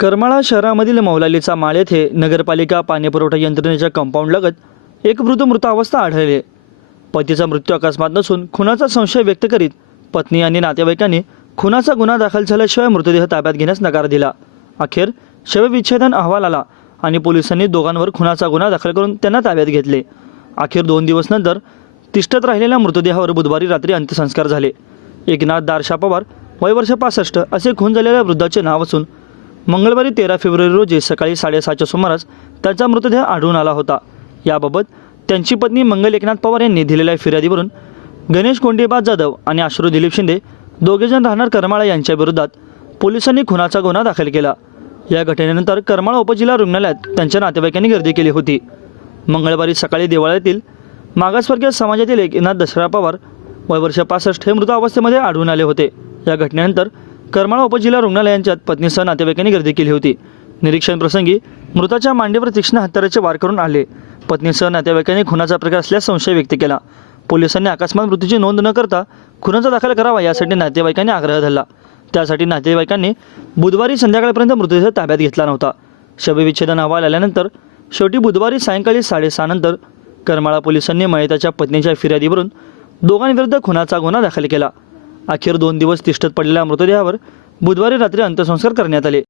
करमाळा शहरामधील मौलालीचा माळ येथे नगरपालिका पाणीपुरवठा यंत्रणेच्या कंपाऊंडलगत एक वृद्ध मृतावस्था आढळली. पतीचा मृत्यू अकस्मात नसून खुनाचा संशय व्यक्त करीत पत्नी आणि नातेवाईकांनी खुनाचा गुन्हा दाखल झाल्याशिवाय मृतदेह ताब्यात घेण्यास नकार दिला. अखेर शवविच्छेदन अहवाल आला आणि पोलिसांनी दोघांवर खुनाचा गुन्हा दाखल करून त्यांना ताब्यात घेतले. अखेर दोन दिवस नंतर तिष्ठत राहिलेल्या मृतदेहावर बुधवारी रात्री अंत्यसंस्कार झाले. एकनाथ दारशा पवार वय वर्ष पासष्ट असे खून झालेल्या वृद्धाचे नाव असून मंगळवारी तेरा फेब्रुवारी रोजी सकाळी साडेसहाच्या सुमारास त्यांचा मृतदेह आढळून आला होता. याबाबत त्यांची पत्नी मंगल एकनाथ पवार यांनी दिलेल्या फिर्यादीवरून गणेश कोंडेबा जाधव आणि अश्रू दिलीप शिंदे दोघेजण राहणार करमाळा यांच्या विरोधात पोलिसांनी खुनाचा गुन्हा दाखल केला. या घटनेनंतर करमाळा उपजिल्हा रुग्णालयात त्यांच्या नातेवाईकांनी गर्दी केली होती. मंगळवारी सकाळी देवाळ्यातील मागासवर्गीय समाजातील एकनाथ दसरा पवार वय वर्ष पासष्ट हे मृत अवस्थेमध्ये आढळून आले होते. या घटनेनंतर करमाळा उपजिल्हा रुग्णालयांच्यात पत्नीसह नातेवाईकांनी गर्दी केली होती. निरीक्षण प्रसंगी मृताच्या मांडीवर तीक्ष्ण हत्याराचे वार करून आले. पत्नीसह नातेवाईकांनी खुनाचा प्रकार असल्यास संशय व्यक्त केला. पोलिसांनी अकस्मात मृत्यूची नोंद न करता खुनाचा दाखल करावा यासाठी नातेवाईकांनी आग्रह धरला. त्यासाठी नातेवाईकांनी बुधवारी संध्याकाळपर्यंत मृतदेह ताब्यात घेतला नव्हता. शवविच्छेदन अहवाल आल्यानंतर शेवटी बुधवारी सायंकाळी साडेसहानंतर करमाळा पोलिसांनी मयताच्या पत्नीच्या फिर्यादीवरून दोघांविरुद्ध खुनाचा गुन्हा दाखल केला. अखेर दोन दिवस तिष्ठत पडलेल्या मृतदेहावर बुधवारी रात्री अंत्यसंस्कार करण्यात आले.